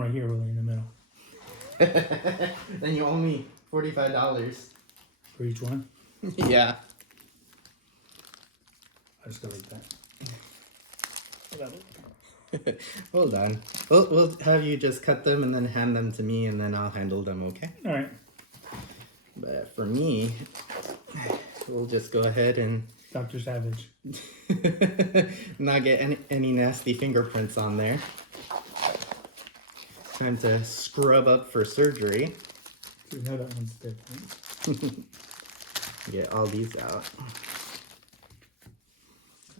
right here, really in the middle. Then you owe me $45 for each one. Yeah. I just go like that. Hold on. We'll have you just cut them and then hand them to me, and then I'll handle them. Okay. All right. But for me, we'll just go ahead and Dr. Savage. not get any nasty fingerprints on there. Time to scrub up for surgery. You know that one's different. Get all these out.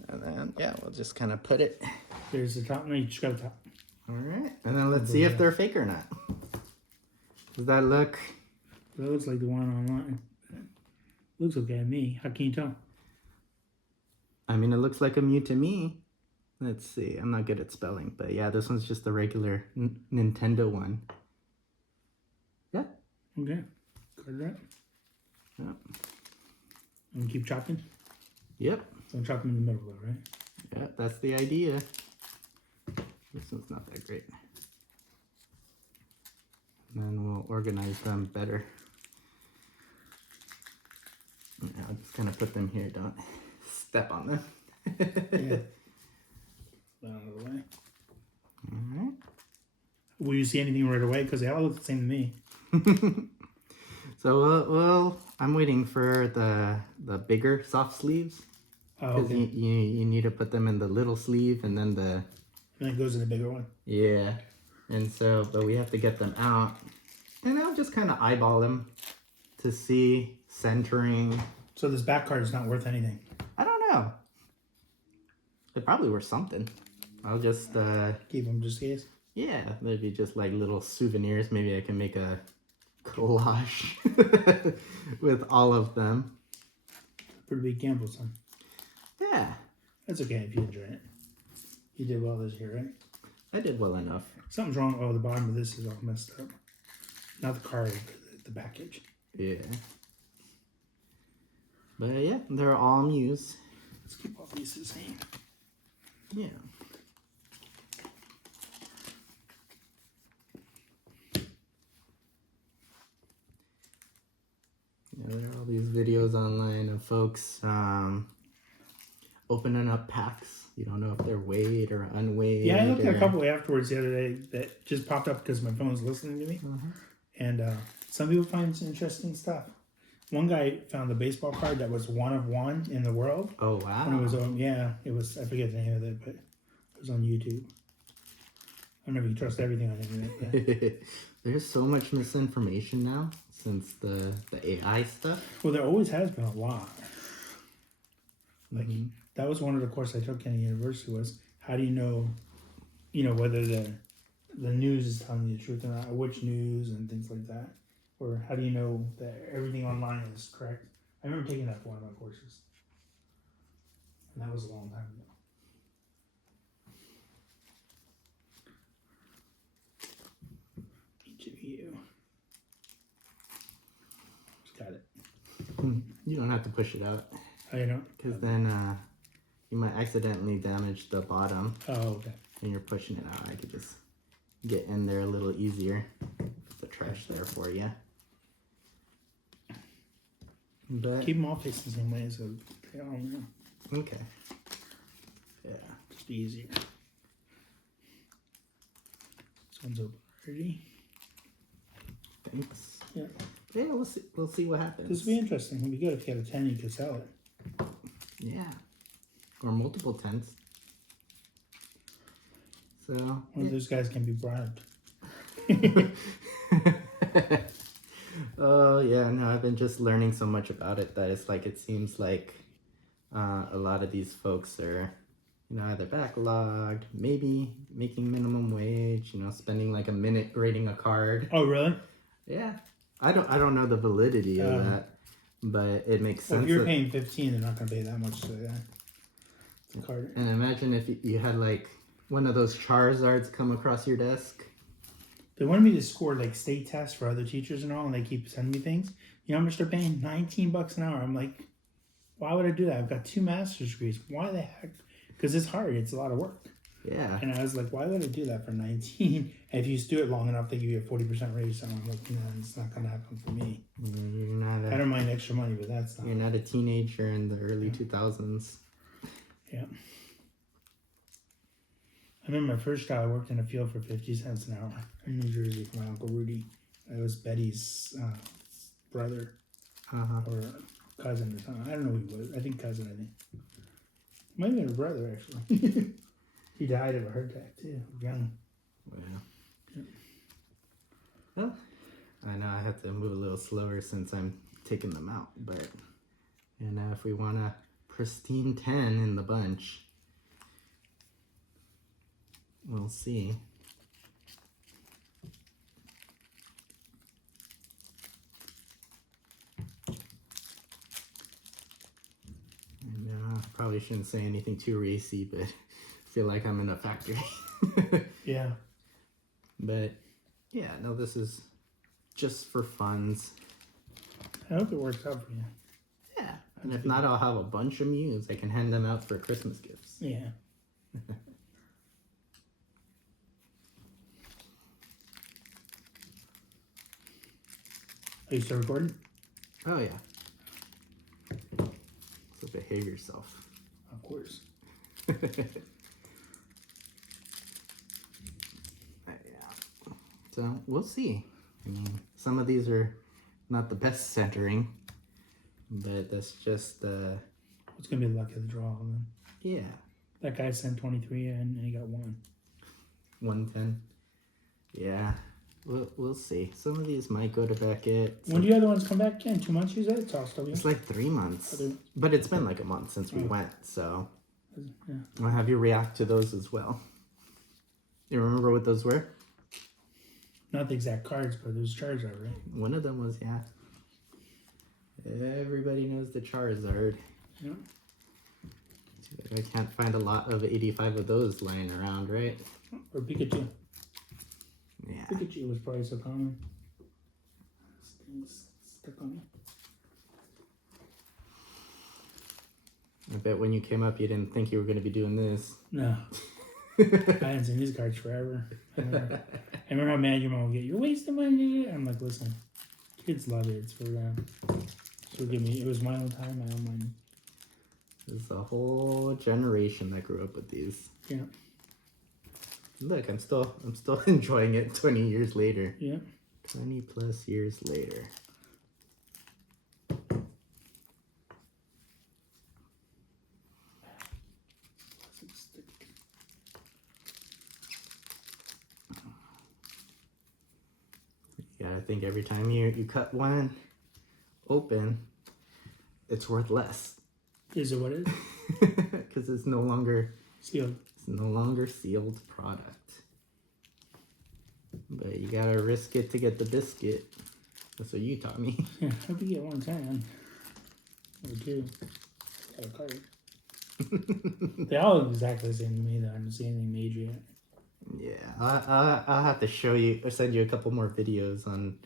And then, yeah, we'll just kind of put it. There's the top. No, you just got the top. All right. And then let's see if they're fake or not. Does that look? It looks like the one online. Looks okay to me. How can you tell? I mean, it looks like a Mew to me. Let's see. I'm not good at spelling, but yeah, this one's just the regular Nintendo one. Yeah. Okay. Cut that. Yep. And keep chopping? Yep. Don't chop them in the middle though, right? Yeah, that's the idea. This one's not that great. And then we'll organize them better. Yeah, I'll just kind of put them here. Don't step on them. Yeah. Out of the way. Alright. Will you see anything right away? Because they all look the same to me. So, well, I'm waiting for the bigger soft sleeves. Oh, Because okay. you need to put them in the little sleeve and then the... And then it goes in the bigger one. Yeah. And so, but we have to get them out. And I'll just kind of eyeball them to see centering. So this back card is not worth anything. I don't know. It probably worth something. I'll just... Keep them just in case. Yeah, maybe just like little souvenirs. Maybe I can make a collage with all of them. Pretty big gamble, son. Yeah. That's okay if you enjoy it. You did well this year, right? I did well enough. Something's wrong. Oh, the bottom of this is all messed up. Not the card, but the package. Yeah. But yeah, they're all Mews. Let's keep all these the same. Yeah. Yeah, there are all these videos online of folks opening up packs. You don't know if they're weighed or unweighed. Yeah, I looked at a couple afterwards the other day that just popped up because my phone was listening to me. And some people find some interesting stuff. One guy found a baseball card that was one of one in the world. Oh, wow. And it was, it was, I forget the name of it, but it was on YouTube. I don't know if you trust everything on the internet. But... There's so much misinformation now since the AI stuff. Well, there always has been a lot. Like, that was one of the courses I took in university was, how do you know, whether the news is telling you the truth or not, or which news and things like that. Or how do you know that everything online is correct? I remember taking that for one of my courses. And that was a long time ago. Each of you. Just got it. You don't have to push it out. Oh, you know? Because then you might accidentally damage the bottom. Oh, okay. And you're pushing it out. I could just get in there a little easier. Put the trash there for you. But Keep them all facing the same way so they all know. okay. Yeah. Just be easier. This one's open already. Thanks. Yeah. Yeah, we'll see what happens. This would be interesting. It'd be good if you had a 10, you could sell it. Yeah. Or multiple tents. So One of those guys can be bribed. Oh yeah, no, I've been just learning so much about it that it's like it seems like a lot of these folks are, either backlogged, maybe making minimum wage, spending like a minute grading a card. Oh, really? Yeah, I don't know the validity of that, but it makes sense. Well, if you're paying 15, they're not going to pay that much to that. It's a card. And imagine if you had like one of those Charizards come across your desk. They wanted me to score like state tests for other teachers and all, and they keep sending me things. You know how much they're paying? $19 an hour. I'm like, why would I do that? I've got 2 master's degrees. Why the heck? Because it's hard. It's a lot of work. Yeah. And I was like, why would I do that for 19? And if you do it long enough, they give you a 40% raise. So I'm like, no, it's not gonna happen for me. You're not I a, don't mind extra money, but that's not. you're not a teenager in the early 2000s. Yeah. I remember my first job. I worked in a field for 50 cents an hour in New Jersey for my uncle Rudy. It was Betty's brother Uh-huh. or cousin or something. I don't know who he was. I think cousin. I think might have been a brother actually. He died of a heart attack too, young. Well. Yeah. Well, I know I have to move a little slower since I'm taking them out, but if we want a pristine 10 in the bunch, we'll see. And I probably shouldn't say anything too racy, but I feel like I'm in a factory. Yeah. But yeah, no, this is just for funds. I hope it works out for you. Yeah, and if not, I'll have a bunch of Mews. I can hand them out for Christmas gifts. Yeah. Are you still recording? Oh yeah. So behave yourself. Of course. Yeah. So we'll see. I mean, some of these are not the best centering, but that's just It's gonna be the luck of the draw then. yeah, That guy sent 23 in and he got one. 110. Yeah, we'll see. Some of these might go to Beckett. When do your other ones come back again? 2 months you said? It's all still It's like 3 months, Other- but it's been like a month since we Oh. went. So Yeah. I'll have you react to those as well. You remember what those were? Not the exact cards, but there's Charizard, right? One of them was, yeah. Everybody knows the Charizard. Yeah. I can't find a lot of 85 of those lying around, right? Or Pikachu. Yeah. Pikachu was probably so common. Things stuck on me. I bet when you came up, you didn't think you were going to be doing this. No. I hadn't seen these cards forever. I remember how mad your mom would get. You're wasting money. I'm like, listen, kids love it. It's for them. So give me. It was my own time, my own money. There's a whole generation that grew up with these. Yeah. Look, I'm still enjoying it 20 years later. Yeah. 20 plus years later. Yeah, I think every time you cut one open, it's worth less. Is it what it is? Because it's no longer Sealed. sealed product. But you gotta risk it to get the biscuit. That's what you taught me. Yeah, I hope you get 110. Or 2. Got a card. They all look exactly the same to me, though. I don't see anything major yet. Yeah, I'll have to show you or send you a couple more videos on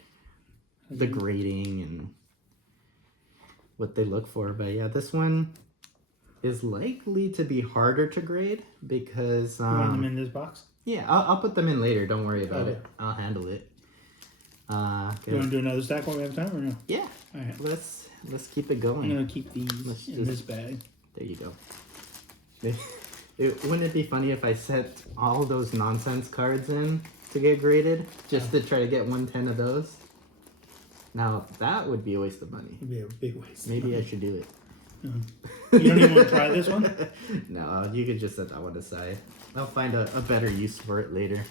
the grading and what they look for. But yeah, this one is likely to be harder to grade because You want them in this box? yeah, I'll put them in later. Don't worry about Okay. it. I'll handle it. You want to do another stack while we have time, or no? Yeah, All right. let's keep it I'm going. gonna keep these Let's in just- this bag. There you go. Wouldn't it be funny if I set all those nonsense cards in to get graded just to try to get 110 of those? Now that would be a waste of money. It'd be a big waste. Maybe I should do it. You don't even want to try this one? No, you could just set that one aside. I'll find a better use for it later.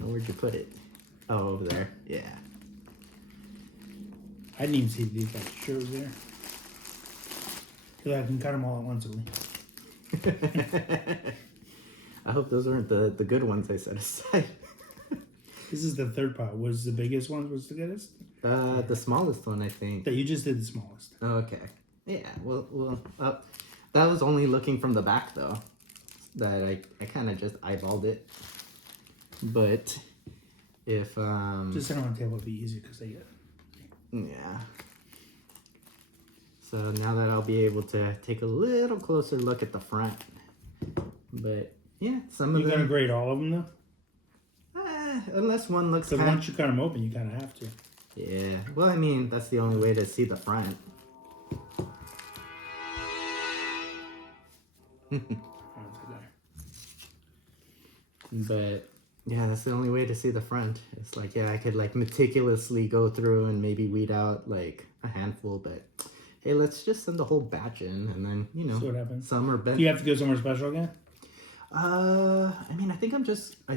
Oh, where'd you put it? Oh, over there. Yeah. I didn't even see these guys. Sure was there. Cause I can cut them all at once. I hope those aren't the good ones I set aside. This is the third pot. Was the biggest one was the goodest? The smallest one, I think. That you just did the smallest. Okay. Yeah, well, that was only looking from the back, though. That I kind of just eyeballed it. But if, Just sit on the table would be easier because they get. yeah. So now that I'll be able to take a little closer look at the front. But, Yeah, some of You're gonna them. grade all of them though, Unless one looks because kind once you cut them open, you kind of have to. Yeah, well, I mean, that's the only way to see the front. But yeah, that's the only way to see the front. It's like, yeah, I could like meticulously go through and maybe weed out like a handful, but hey, let's just send the whole batch in, and then See what happens. some are bent. Do you have to go somewhere special again? I mean, I think I'm just Or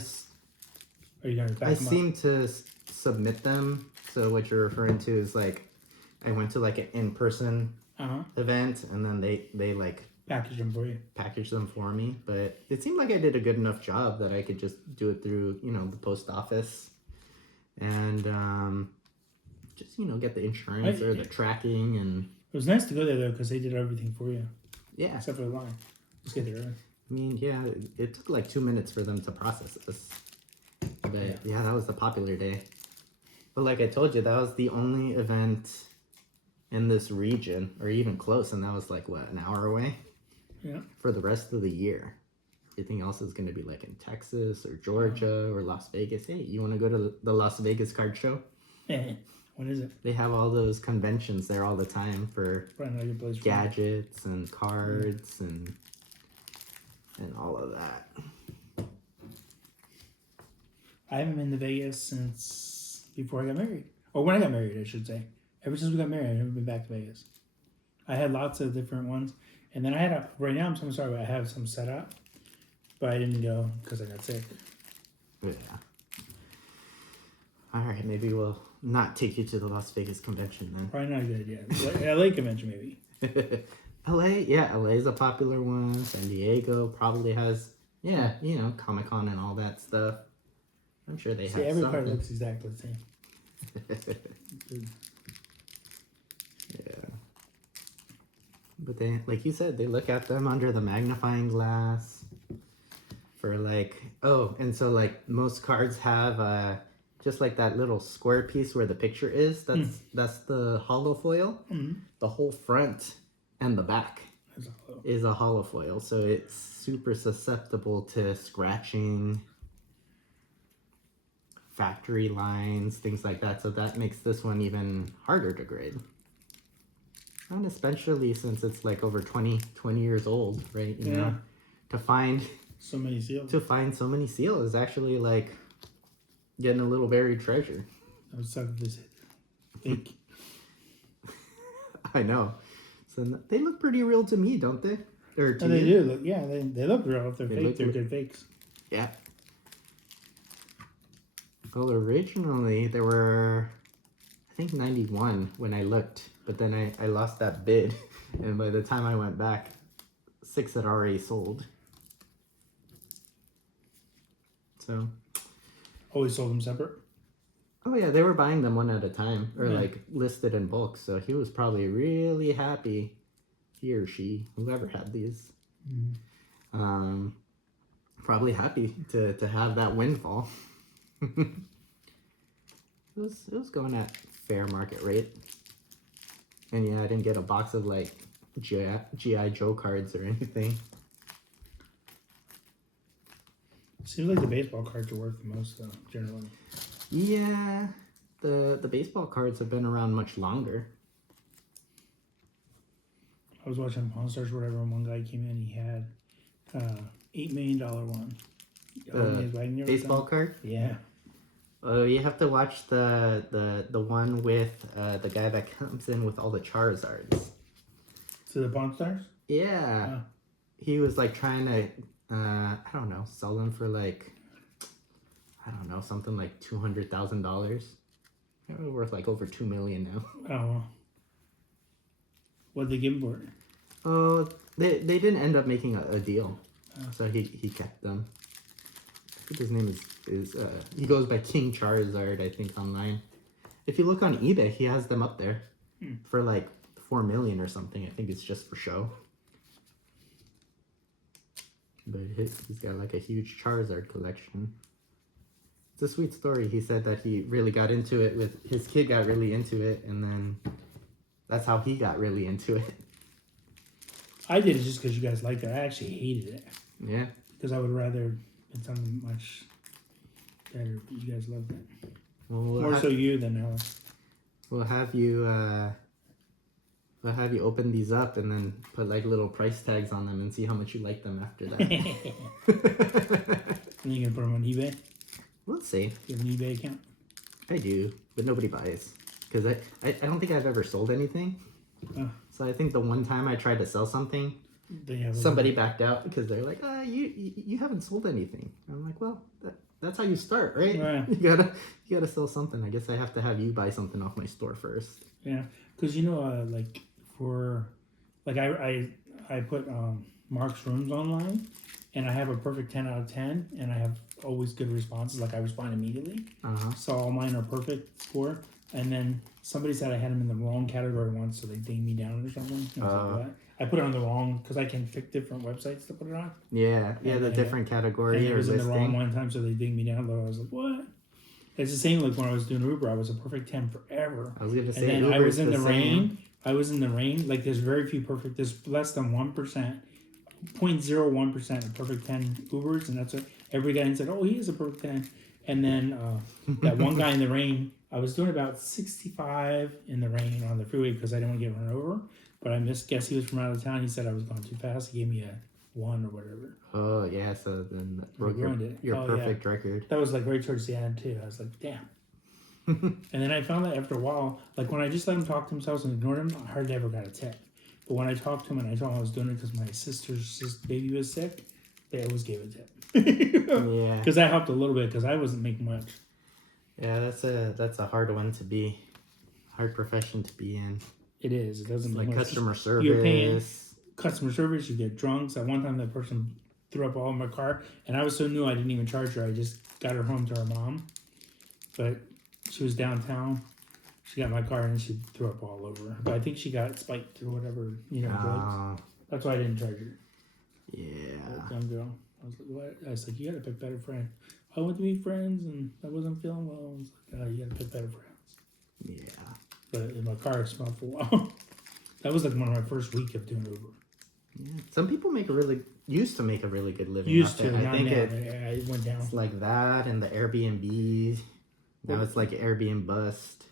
are you gonna back I them up? seem to submit them. So what you're referring to is like I went to like an in-person event, and then they like Package them for you. package them for me. But it seemed like I did a good enough job that I could just do it through the post office, and just get the insurance or the tracking. And It was nice to go there though, because they did everything for you, yeah, except for the line. Just get there early. I mean, yeah, it took like 2 minutes for them to process this. But yeah, that was the popular day. But like I told you, that was the only event in this region, or even close, and that was like, what, an hour away? Yeah. For the rest of the year. Everything else is going to be like in Texas or Georgia or Las Vegas. Hey, you want to go to the Las Vegas card show? What is it? They have all those conventions there all the time for Probably not a good place for gadgets and cards and all of that. I haven't been to Vegas since before I got married. Or when I got married, I should say. Ever since we got married, I've never been back to Vegas. I had lots of different ones. And then right now I'm so sorry, but I have some set up. But I didn't go because I got sick. Yeah. All right, maybe we'll not take you to the Las Vegas convention then. Probably not a good idea. LA convention, maybe. LA is a popular one. San Diego probably has, Comic-Con and all that stuff. I'm sure they have Every something. part looks exactly the same. Yeah. But they, like you said, they look at them under the magnifying glass for like, and so like most cards have just like that little square piece where the picture is. That's the hollow foil. The whole front and the back is a hollow foil, so it's super susceptible to scratching, factory lines, things like that. So that makes this one even harder to grade. And especially since it's like over 20 years old, right? You know, to find so many seals. To find so many seals is actually like getting a little buried treasure. I would suck if this fake. I know. So they look pretty real to me, don't they? Or to they you? do look. Yeah, they look real. If they're fake, they're good fakes. Yeah. Well, originally there were, I think 91 when I looked, but then I lost that bid, and by the time I went back, 6 had already sold. So. Always sold them separate? Oh yeah, they were buying them one at a time, or like listed in bulk, so he was probably really happy, he or she, whoever had these. Probably happy to have that windfall. It was going at fair market rate. And yeah, I didn't get a box of like G.I. Joe cards or anything. Seems like the baseball cards are worth the most though, generally. Yeah, the baseball cards have been around much longer. I was watching Pawn Stars or whatever, and one guy came in, he had $8 million one. Baseball card? Yeah. Oh, you have to watch the one with the guy that comes in with all the Charizards. So the Pawn Stars? Yeah. He was like trying to, I don't know, sell them for like, I don't know, something like $200,000. They're worth like over $2 million now. Oh. What'd they give him for it? Oh, they didn't end up making a deal. So he kept them. I think his name is he goes by King Charizard, I think, online. If you look on eBay, he has them up there for like $4 million or something. I think it's just for show. But he's got like a huge Charizard collection. It's a sweet story. He said that he really got into it with his kid, got really into it, and then that's how he got really into it. I did it just because you guys liked it. I actually hated it. Yeah. because I would rather it's something much better. But you guys love that Well, more so you than Alex. we'll have you open these up and then put like little price tags on them and see how much you like them after that. And you can put them on eBay. Let's see. You have an eBay account. I do, but nobody buys because I don't think I've ever sold anything. Oh. So I think the one time I tried to sell something, They have somebody backed out because they're like, you haven't sold anything. I'm like, well, that's how you start, right? Right. You gotta sell something. I guess I have to have you buy something off my store first. Yeah, because like for like I put Mark's rooms online, and I have a perfect 10 out of 10, and I have always good responses. Like I respond immediately, so all mine are perfect score. And then somebody said I had them in the wrong category once, so they dinged me down or something. I was like, what? I put it on the wrong because I can pick different websites to put it on. Yeah, And the different category And it or was in the wrong listing. one time, so they dinged me down. Though I was like, what? It's the same like when I was doing Uber. I was a perfect 10 forever. I was gonna And say, then I Uber's was in the same. rain. I was in the rain. Like there's very few perfect. There's less than 1%, 0.01% of perfect 10 Ubers, and that's what every guy said. Oh, he is a perfect 10. And then that one guy in the rain. I was doing about 65 in the rain on the freeway because I didn't want to get run over. But I guess he was from out of town. He said I was going too fast. He gave me a 1 or whatever. Oh yeah, so then that broke ruined it. your Oh, perfect record. That was like right towards the end too. I was like, damn. And then I found that after a while, like when I just let them talk to themselves and ignored them, I hardly ever got a tip. But when I talked to them and I told them I was doing it because my sister's baby was sick, they always gave a tip. Yeah, Because that helped a little bit because I wasn't making much. yeah, that's a hard one to be, hard profession to be in. It is. It doesn't Like make much. customer You're paying service. customer service. You get drunks. At one time, that person threw up all in my car, and I was so new I didn't even charge her. I just got her home to her mom, but she was downtown. She got my car and she threw up all over her. But I think she got spiked or whatever, drugs. That's why I didn't charge her. Yeah. That young girl. I was like, what? I was like, you gotta pick better friends. I went to meet friends and I wasn't feeling well. I was like, oh, you gotta pick better friends. Yeah. But in my car, it smelled for a while. That was like one of my first week of doing Uber. Yeah. Some people used to make a really good living. Used off to, it. not I think now. It went down. it's like that and the Airbnb. Now it's like Airbnb bust.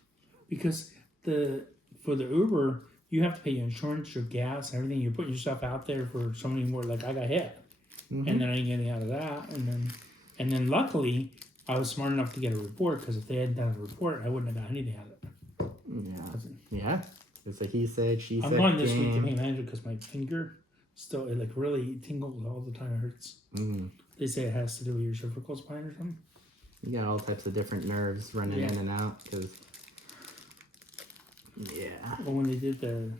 Because for the Uber, you have to pay your insurance, your gas, and everything. You're putting yourself out there for so many more. Like I got hit, and then I didn't get anything out of that, and then luckily I was smart enough to get a report because if they hadn't done a report, I wouldn't have got anything out of it. Yeah. It's like he said, she said. I'm going this week to game. pay manager because my finger still it like really tingles all the time. It hurts. They say it has to do with your cervical spine or something. You got all types of different nerves running Yeah. in and out because. Yeah. Well, when they did the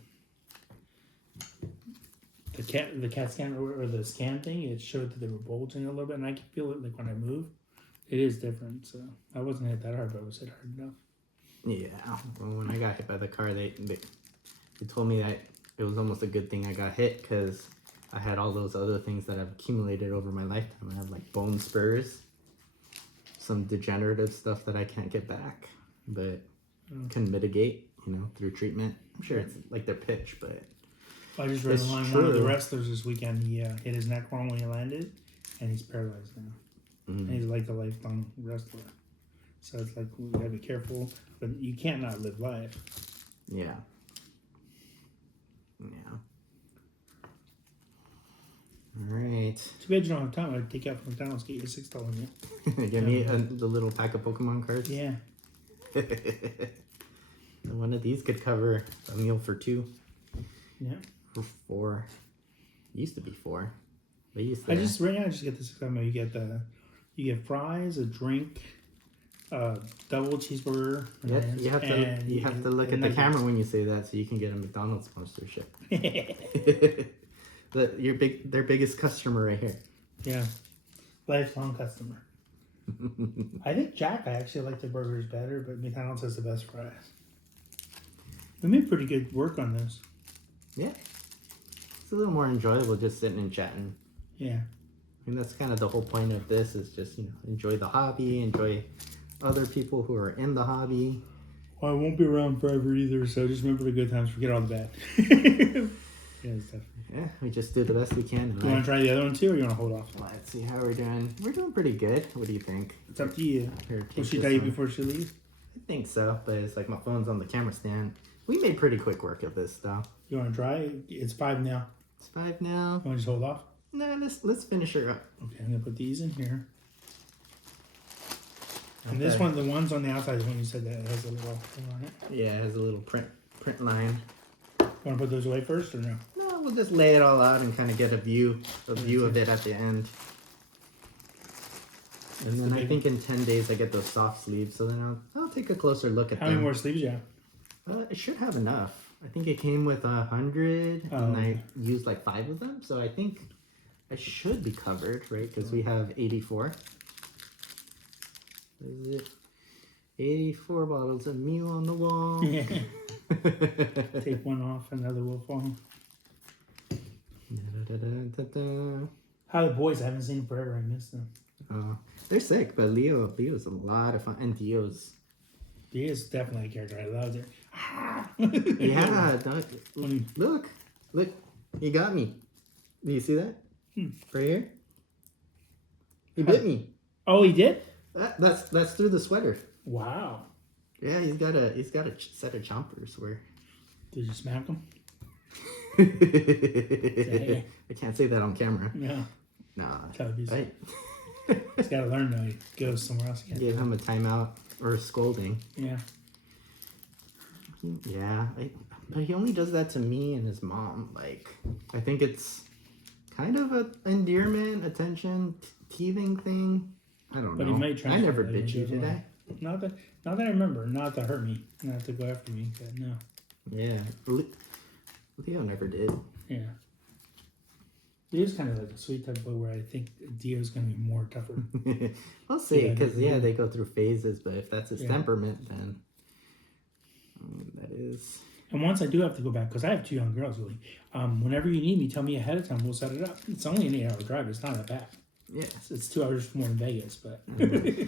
CAT scan or the scan thing, it showed that they were bulging a little bit, and I can feel it like when I move. It is different, so I wasn't hit that hard, but I was hit hard enough. Yeah. Well, when I got hit by the car, they told me that it was almost a good thing I got hit because I had all those other things that I've accumulated over my lifetime. I have like bone spurs, some degenerative stuff that I can't get back, but can mitigate, through treatment. I'm sure it's like their pitch, but I just read It's online one of the true. wrestlers this weekend. He hit his neck wrong when he landed, and he's paralyzed now. And he's like a lifelong wrestler. So it's like we gotta be careful, but you can't not live life. yeah. All right. Too bad you don't have time. I'd take you out from McDonald's, get you a $6 meal. Give me the little pack of Pokemon cards. Yeah. One of these could cover a meal for 2. Yeah. For 4. Used to be 4. They used to. I just get the $6 meal. You get fries, a drink, double cheeseburger. Yep, and you have to look at the nuggets. camera when you say that, so you can get a McDonald's sponsorship. Their biggest customer right here. Yeah. Lifelong customer. I think Jack, I actually like the burgers better, but McDonald's has the best fries. We made pretty good work on this. Yeah, it's a little more enjoyable just sitting and chatting. Yeah. I mean, that's kind of the whole point of this is just enjoy the hobby, enjoy other people who are in the hobby. Well, I won't be around forever either, so just remember the good times, forget all the bad. Yeah, it's definitely. Yeah, we just do the best we can. You want to try the other one too, or you want to hold off? Let's see how we're doing. We're doing pretty good. What do you think? It's up to you. Here, Will take she this tell you one. before she leaves? I think so, but it's like my phone's on the camera stand. We made pretty quick work of this, though. You want to try? It's 5 now. It's 5 now. You want to just hold off? No, let's finish her up. Okay, I'm gonna put these in here. And this Okay. one, the ones on the outside, the one you said that has a little thing on it. Yeah, it has a little print line. Want to put those away first or no? No, we'll just lay it all out and kind of get a view of it at the end. And then I think in 10 days I get those soft sleeves, so then I'll take a closer look at How them. many more sleeves you have? It should have enough. I think it came with 100, Oh, and okay. I used like 5 of them, so I think I should be covered, right? Because we have 84. Is it 84 bottles of Mew on the wall? Take one off, another will fall. Da-da-da-da-da-da. How are the boys? I haven't seen them forever. I miss them. They're sick, but Leo's a lot of fun, and Dio's. He is definitely a character. I love it. Yeah, When look, he got me. Do you see that? Right here. He bit me. Oh, he did? That's through the sweater. Wow. Yeah, he's got a set of chompers where. Did you smack him? I can't say that on camera. Yeah. Nah. He's I got to learn though. He goes somewhere else. Again. gave him a timeout or a scolding. Yeah. Yeah, but he only does that to me and his mom. Like, I think it's kind of a endearment, attention, teething thing. I don't But know. he might try. I never to- bit you, did I? Not that I remember. Not to hurt me. Not to go after me. But no. Yeah, Leo never did. Yeah. Dio's kind of like a sweet type boy where I think Dio's going to be more tougher. We'll see, Yeah, because yeah. they go through phases. But if that's his Yeah. temperament, then that is. And once I do have to go back, because I have 2 young girls, really. Whenever you need me, tell me ahead of time. We'll set it up. It's only an 8-hour drive. It's not that bad. Yeah. It's 2 hours more than Vegas, but I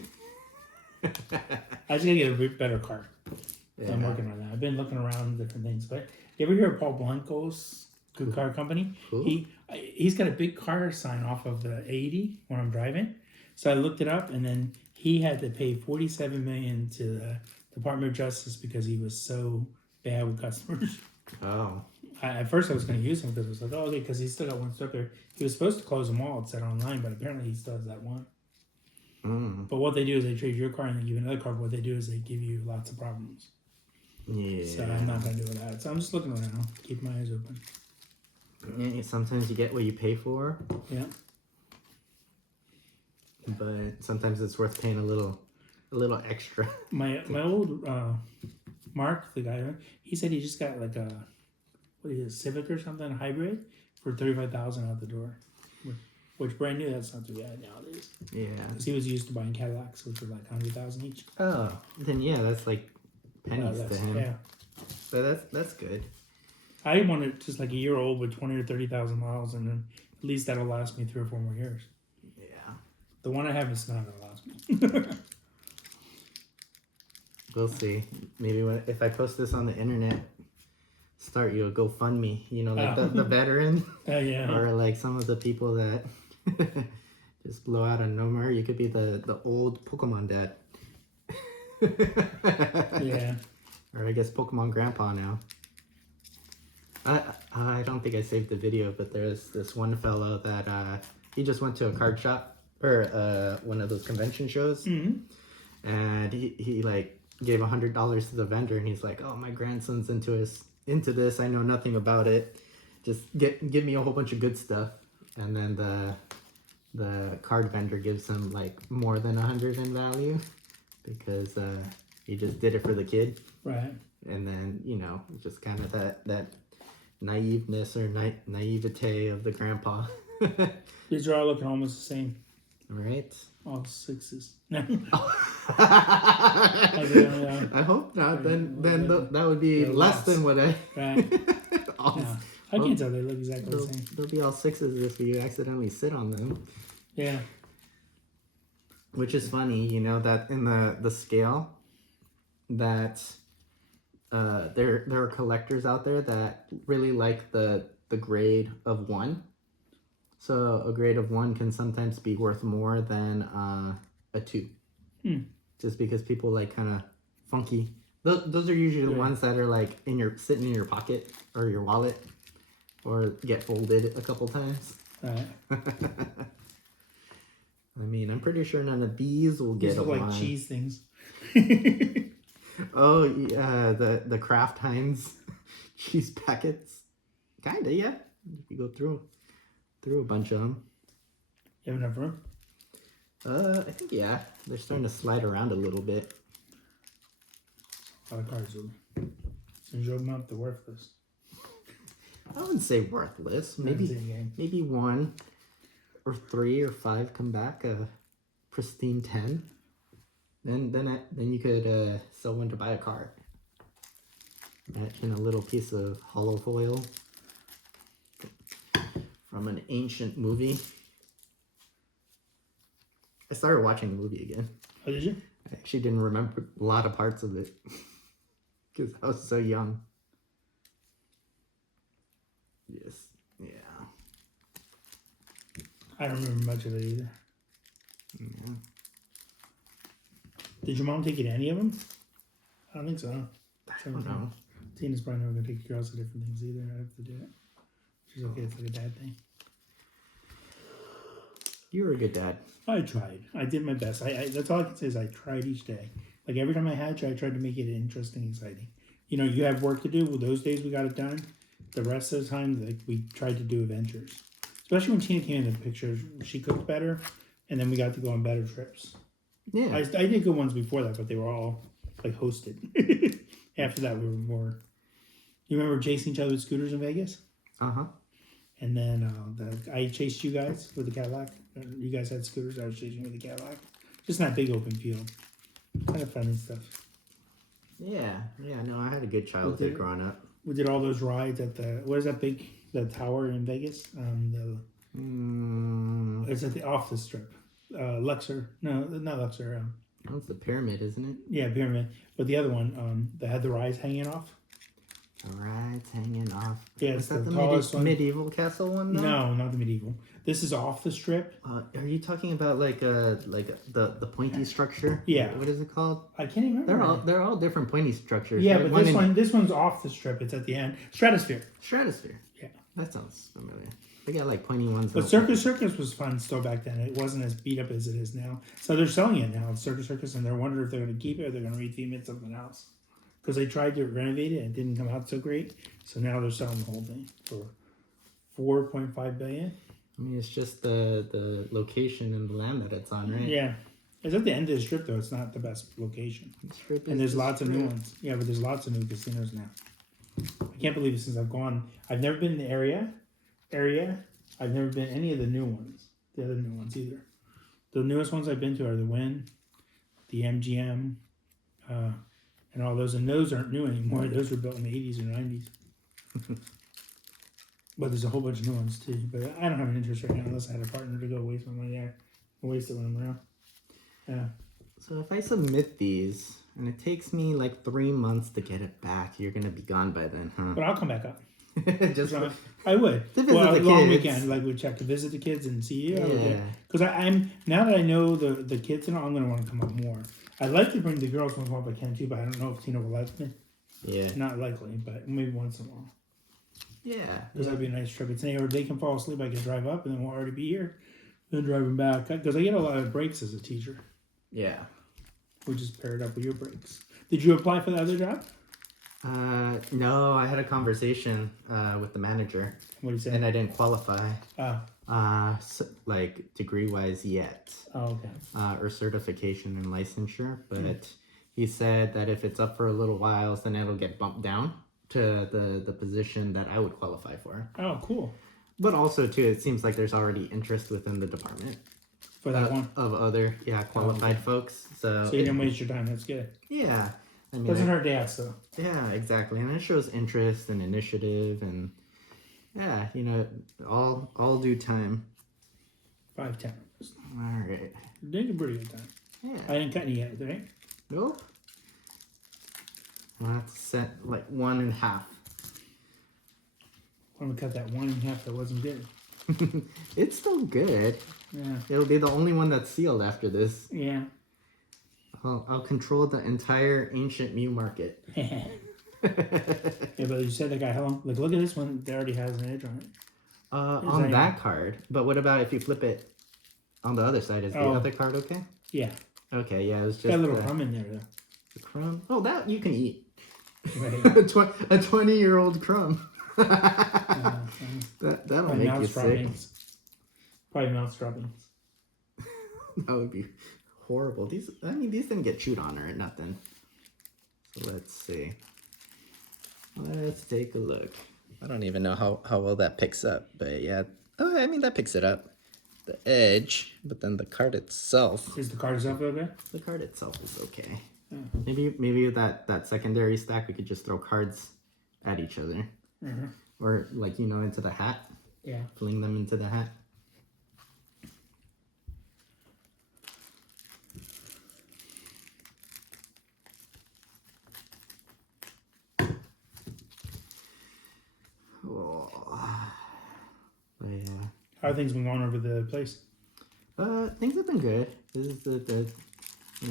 just gotta get a better car. Yeah. I'm working on that. I've been looking around different things, but you ever hear of Paul Blanco's Good Car Company? Who? He's got a big car sign off of the 80 when I'm driving. So I looked it up, and then he had to pay $47 million to the Department of Justice because he was so bad with customers. Oh. At first, I was going to use him because I was like, oh, okay, because he's still got one store there. He was supposed to close them all. It said online, but apparently he still has that one. Mm. But what they do is they trade your car and they give you another car. But what they do is they give you lots of problems. Yeah. So I'm not going to do that. So I'm just looking around, keep my eyes open. Yeah, sometimes you get what you pay for, Yeah. but sometimes it's worth paying a little extra. My old Mark, the guy, he said he just got like a Civic or something, a hybrid, for $35,000 out the door. Which brand new, that's not too bad nowadays. Yeah. Because he was used to buying Cadillacs, which were like $100,000 each. Oh, then yeah, that's like pennies to him. Yeah. But that's good. I wanted just like a year old with 20 or 30,000 miles, and then at least that'll last me 3 or 4 more years. Yeah. The one I have is not gonna last me. We'll see. Maybe if I post this on the internet, start you a GoFundMe. You know, like the veteran, Yeah. or like some of the people that just blow out of nowhere. You could be the old Pokemon dad. Yeah. Or I guess Pokemon Grandpa now. I don't think I saved the video, but there's this one fellow that he just went to a card shop or one of those convention shows, Mm-hmm. and he like gave $100 to the vendor, and he's like, "Oh, my grandson's into this. I know nothing about it. Just give me a whole bunch of good stuff." And then the card vendor gives him like more than 100 in value because he just did it for the kid. Right. And then, just kind of that naiveness or naivete of the grandpa. These are all looking almost the same. Right? All 6s. I hope not. Then that would be They're less less. than what I... Right. all, No, I can't tell. They look exactly the same. They'll be all 6s if you accidentally sit on them. Yeah. Which is funny, that in the scale, that there are collectors out there that really like the the grade of 1. So a grade of 1 can sometimes be worth more than a 2. Just because people like kind of funky. Those are usually the ones that are like sitting in your pocket or your wallet, or get folded a couple times. Right. I mean, I'm pretty sure none of these will get These a look like 1. cheese things. Oh yeah, the Kraft Heinz cheese packets. Kinda, yeah. If you go through a bunch of them. You have enough room? I think yeah. They're starting to slide around a little bit. A lot of cards. As soon as you open up, they're worthless. I wouldn't say worthless. Maybe 1 or 3 or 5 come back a pristine 10. Then you could sell one to buy a card. And a little piece of hollow foil from an ancient movie. I started watching the movie again. Oh, did you? I actually didn't remember a lot of parts of it because I was so young. Yes. Yeah. I don't remember much of it either. Yeah. Did your mom take you to any of them? I don't think so. I don't know. Tina's probably never gonna take girls to different things either. I have to do it. She's okay. It's like a dad thing. You were a good dad. I tried. I did my best. I that's all I can say is I tried each day. Like every time I had you, I tried to make it interesting, exciting. You know, you have work to do. Well, those days we got it done. The rest of the time, like we tried to do adventures. Especially when Tina came in the picture, she cooked better, and then we got to go on better trips. Yeah. I did good ones before that, but they were all like hosted. After that, we were more. You remember chasing each other with scooters in Vegas? Uh-huh. And then I chased you guys with the Cadillac. You guys had scooters. I was chasing you with the Cadillac. Just in that big open field. Kind of fun and stuff. Yeah. No, I had a good childhood growing up. We did all those rides at the what is that the tower in Vegas? It's at the off the strip. Luxor. No, not Luxor. That's the pyramid, isn't it? Yeah, pyramid. But the other one, that had the rides hanging off. The rides hanging off. Yeah, Is it's that the the tallest one. medieval castle one? Though? No, not the medieval. This is off the strip. Are you talking about like the pointy structure? Yeah. What is it called? I can't even remember. They're all different pointy structures. Yeah, right? but this one's off the strip. It's at the end. Stratosphere. Stratosphere. Yeah. That sounds familiar. They got like pointy ones. But Circus was fun still back then. It wasn't as beat up as it is now. So they're selling it now, Circus, and they're wondering if they're going to keep it or they're going to retheme it something else. Because they tried to renovate it and it didn't come out so great. So now they're selling the whole thing for $4.5 billion. I mean, it's just the location and the land that it's on, right? Yeah. It's at the end of the strip, though. It's not the best location. And there's lots of new ones. Yeah, but there's lots of new casinos now. I can't believe it since I've gone. I've never been in the area. I've never been any of the new ones. The other new ones either. The newest ones I've been to are the Wynn, the MGM, and all those. And those aren't new anymore. Those were built in the 80s or 90s. But there's a whole bunch of new ones too. But I don't have an interest right now unless I had a partner to go waste my money there. I'll waste it when I'm around. Yeah. So if I submit these and it takes me like 3 months to get it back, you're gonna be gone by then, huh? But I'll come back up. Just So I would. to visit Well, the a long kids. weekend, like we check to visit the kids and see you. Yeah. Because I'm now that I know the kids and all, I'm gonna want to come up more. I'd like to bring the girls once in a while if I can too, but I don't know if Tina will let me. Yeah. Not likely, but maybe once in a while. Yeah. Because that'd be a nice trip. It's anywhere they can fall asleep. I can drive up and then we'll already be here. Then driving back because I get a lot of breaks as a teacher. Yeah. Which is paired up with your breaks. Did you apply for the other job? No, I had a conversation with the manager, What do you say? and I didn't qualify. Oh, Like degree wise yet, okay. or certification and licensure. But he said that if it's up for a little while, then it'll get bumped down to the position that I would qualify for. Oh, cool. But also too, it seems like there's already interest within the department For that one. of other qualified folks. So So you didn't waste your time. That's good. yeah. I mean, Doesn't hurt to ask though. yeah, exactly, and it shows interest and initiative, and yeah, all due time. 5-10. All right. You're doing a pretty good time. Yeah. I didn't cut any yet, right? Nope. I'll have to set like 1.5. I'm gonna cut that one in half that wasn't good. It's still good. Yeah. It'll be the only one that's sealed after this. Yeah. I'll control the entire ancient Mew market. Yeah, but you said that guy, how long? Like, look at this one. That already has an edge on it. On that card. But what about if you flip it on the other side? Is the other card okay? Yeah. Okay, yeah, it was just Got a little crumb in there, though. the crumb. Oh, that you can eat. Right. A 20-year-old crumb. That'll make you sick. Droppings. Probably mouse droppings. That would be horrible. These didn't get chewed on or nothing. So let's see. Let's take a look. I don't even know how well that picks up, but yeah. Oh, I mean, that picks it up. The edge, but then the card itself. Is the card itself okay? The card itself is okay. Yeah. Maybe that secondary stack, we could just throw cards at each other. Mm-hmm. Or, like, into the hat. Yeah. Fling them into the hat. But yeah. How are things been going over the place? Things have been good. This is the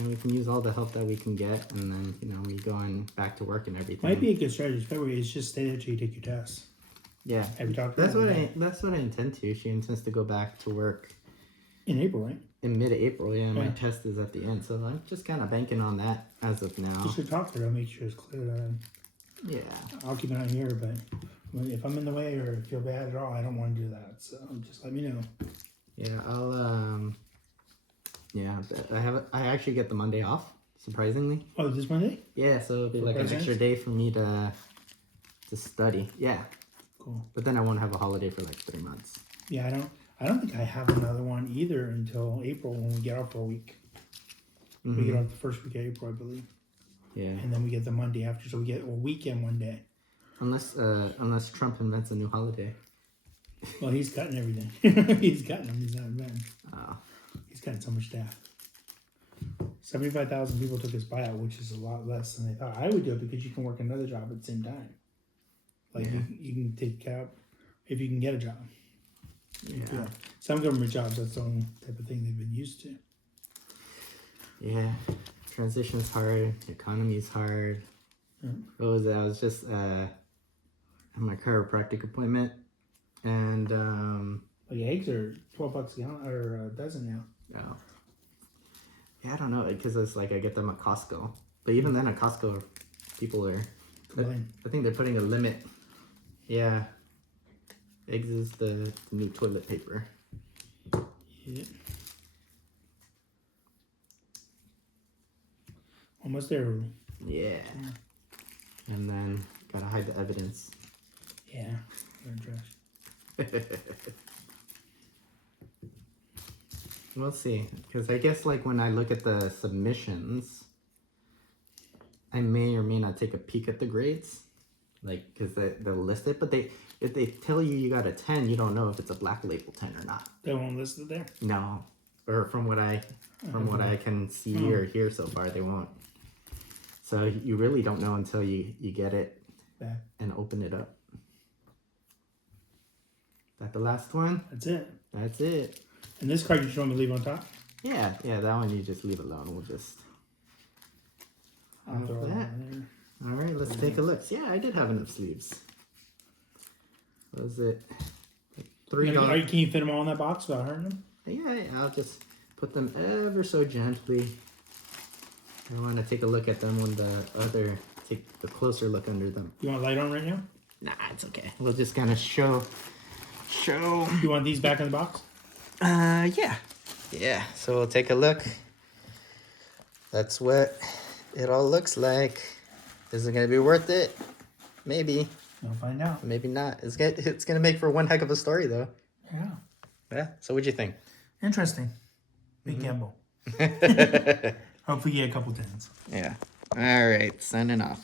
we can use all the help that we can get, and then we go on back to work and everything. Might be a good strategy. February is just stay there till you take your test. Yeah. Have you talked? That's what I intend to. She intends to go back to work in April, right? In mid-April. Yeah. My test is at the end, so I'm just kind of banking on that as of now. You should talk to her. I'll make sure it's clear. Yeah. I'll keep an eye here, but if I'm in the way or feel bad at all, I don't want to do that. So just let me know. Yeah, I'll yeah, I actually get the Monday off, surprisingly. Oh, this Monday? Yeah, so it'll be like an extra day for me to study. Yeah. Cool. But then I won't have a holiday for like 3 months. Yeah, I don't think I have another one either until April when we get off for a week. Mm-hmm. We get off the first week of April, I believe. Yeah. And then we get the Monday after, so we get a weekend one day. Unless Trump invents a new holiday. Well, he's cutting everything. He's cutting them. He's not inventing. Oh. He's cutting so much staff. 75,000 people took his buyout, which is a lot less than they thought. I would do it because you can work another job at the same time. Like you can take cap if you can get a job. Yeah. Some government jobs, that's the only type of thing they've been used to. Yeah. Transition's hard. Economy's hard. What was it? I was just at my chiropractic appointment, and like eggs are $12 a gallon or a dozen now. Oh. Yeah, I don't know, because it's like I get them at Costco, but even then at Costco, people are. I think they're putting a limit. Yeah. Eggs is the new toilet paper. Yeah. Almost there, Rudy. Yeah. And then gotta hide the evidence. Yeah. Trash. We'll see, because I guess like when I look at the submissions, I may or may not take a peek at the grades, like because they'll list it, but if they tell you got a 10, you don't know if it's a black label 10 or not. They won't list it there? No, or from what I can see or hear so far, they won't. So you really don't know until you get it back and open it up. That the last one? That's it. That's it. And this card you just want me to leave on top? Yeah, that one you just leave alone. We'll just. I'll throw it that. on All right, let's take a look. Yeah, I did have enough sleeves. What was it? $3. Can you fit them all in that box without hurting them? Yeah, I'll just put them ever so gently. I want to take a look at them when take the closer look under them. You want light on right now? Nah, it's okay. We'll just kind of show. You want these back in the box? Yeah. So we'll take a look. That's what it all looks like. Is it gonna be worth it? Maybe. We'll find out. Maybe not. It's gonna make for one heck of a story, though. Yeah. Yeah. So what'd you think? Interesting. Big gamble. Hopefully, you get a couple tens. Yeah. All right. Signing off.